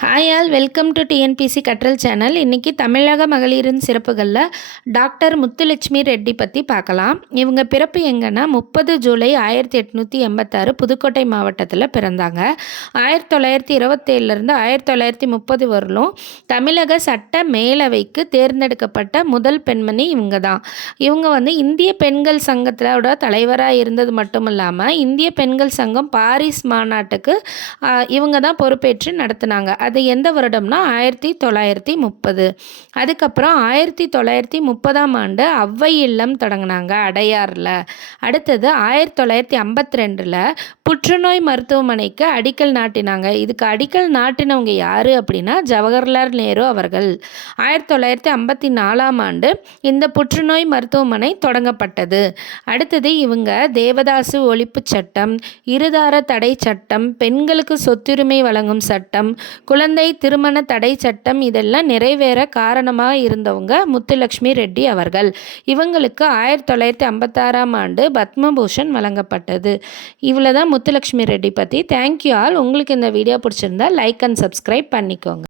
Hi all welcome to TNPSC கற்றல் channel இன்றைக்கி தமிழக மகளிரின் சிறப்புகளில் டாக்டர் முத்துலட்சுமி ரெட்டி பற்றி பார்க்கலாம். இவங்க பிறப்பு எங்கன்னா முப்பது ஜூலை ஆயிரத்தி எட்நூற்றி எண்பத்தாறு புதுக்கோட்டை மாவட்டத்தில் பிறந்தாங்க. ஆயிரத்தி தொள்ளாயிரத்தி இருபத்தேழுலேருந்து ஆயிரத்தி தொள்ளாயிரத்தி முப்பது வரலும் தமிழக சட்ட மேலவைக்கு தேர்ந்தெடுக்கப்பட்ட முதல் பெண்மணி இவங்க தான் இவங்க வந்து இந்திய பெண்கள் சங்கத்தோட தலைவராக இருந்தது மட்டும் இல்லாமல் இந்திய பெண்கள் சங்கம் பாரிஸ் மாநாட்டுக்கு இவங்க தான் பொறுப்பேற்று நடத்தினாங்க. அது எந்த வருடம்னா ஆயிரத்தி தொள்ளாயிரத்தி முப்பது. அதுக்கப்புறம் ஆயிரத்தி தொள்ளாயிரத்தி முப்பதாம் ஆண்டு அவ்வை இல்லம் தொடங்கினாங்க அடையாறில் அடுத்தது ஆயிரத்தி தொள்ளாயிரத்தி ஐம்பத்தி ரெண்டில் புற்றுநோய் மருத்துவமனைக்கு அடிக்கல் நாட்டினாங்க. இதுக்கு அடிக்கல் நாட்டினவங்க யார் அப்படின்னா ஜவஹர்லால் நேரு அவர்கள். ஆயிரத்தி தொள்ளாயிரத்தி ஐம்பத்தி நாலாம் ஆண்டு இந்த புற்றுநோய் மருத்துவமனை தொடங்கப்பட்டது. அடுத்தது இவங்க தேவதாசு ஒழிப்பு சட்டம் இருதார தடை சட்டம் பெண்களுக்கு சொத்துரிமை வழங்கும் சட்டம் குழந்தை திருமண தடை சட்டம் இதெல்லாம் நிறைவேற காரணமாக இருந்தவங்க முத்துலக்ஷ்மி ரெட்டி அவர்கள். இவங்களுக்கு ஆயிரத்தி தொள்ளாயிரத்தி ஐம்பத்தாறாம் ஆண்டு பத்மபூஷன் வழங்கப்பட்டது. இவ்வளோ தான் முத்துலக்ஷ்மி ரெட்டி பற்றி தேங்க்யூ ஆல் உங்களுக்கு இந்த வீடியோ பிடிச்சிருந்தா லைக் அண்ட் சப்ஸ்கிரைப் பண்ணிக்கோங்க.